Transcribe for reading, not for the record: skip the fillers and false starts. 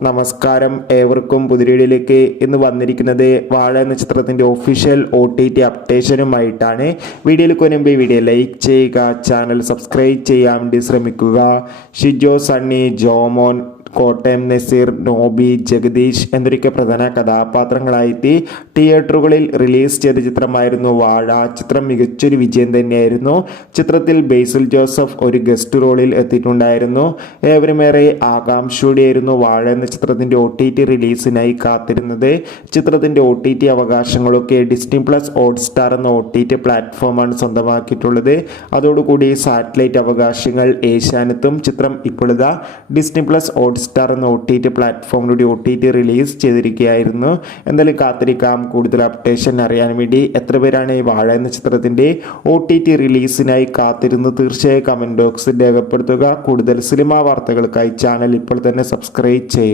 നമസ്കാരം, ഏവർക്കും പുതിരീടിലേക്ക് ഇന്ന് വന്നിരിക്കുന്നത് വാഴ എന്ന ചിത്രത്തിൻ്റെ ഒഫീഷ്യൽ OTT അപ്ഡേഷനുമായിട്ടാണ്. വീഡിയോയിലേക്ക് മുൻപ് വീഡിയോ ലൈക്ക് ചെയ്യുക, ചാനൽ സബ്സ്ക്രൈബ് ചെയ്യാൻ വേണ്ടി ശ്രമിക്കുക. ഷിജോ, സണ്ണി, ജോമോൻ, കോട്ടയം നസീർ, നോബി, ജഗദീഷ് എന്നൊക്കെ പ്രധാന കഥാപാത്രങ്ങളായി തിയേറ്ററുകളിൽ റിലീസ് ചെയ്ത ചിത്രമായിരുന്നു വാഴ. ചിത്രം മികച്ചൊരു വിജയം തന്നെയായിരുന്നു. ചിത്രത്തിൽ ബേസിൽ ജോസഫ് ഒരു ഗസ്റ്റ് റോളിൽ എത്തിയിട്ടുണ്ടായിരുന്നു. ഏവരുമേറെ ആകാംക്ഷയോടെയായിരുന്നു വാഴ എന്ന ചിത്രത്തിൻ്റെ OTT റിലീസിനായി കാത്തിരുന്നത്. ചിത്രത്തിൻ്റെ OTT അവകാശങ്ങളൊക്കെ ഡിസ്നി പ്ലസ് ഹോട്ട്സ്റ്റാർ എന്ന OTT പ്ലാറ്റ്ഫോമാണ് സ്വന്തമാക്കിയിട്ടുള്ളത്. അതോടുകൂടി സാറ്റലൈറ്റ് അവകാശങ്ങൾ ഏഷ്യാനെറ്റും ചിത്രം ഇപ്പോഴിതാ ഡിസ്നി പ്ലസ് ഹോട്ട്സ്റ്റാർ എന്ന OTT പ്ലാറ്റ്ഫോമിലൂടെ OTT റിലീസ് ചെയ്തിരിക്കുകയായിരുന്നു. എന്തായാലും കാത്തിരിക്കാം കൂടുതൽ അപ്ഡേഷൻ അറിയാൻ വേണ്ടി. എത്ര പേരാണ് ഈ വാഴ എന്ന ചിത്രത്തിൻ്റെ OTT റിലീസിനായി കാത്തിരുന്ന് തീർച്ചയായും കമൻറ്റ് ബോക്സിൽ രേഖപ്പെടുത്തുക. കൂടുതൽ സിനിമാ വാർത്തകൾക്കായി ചാനൽ ഇപ്പോൾ തന്നെ സബ്സ്ക്രൈബ് ചെയ്യുക.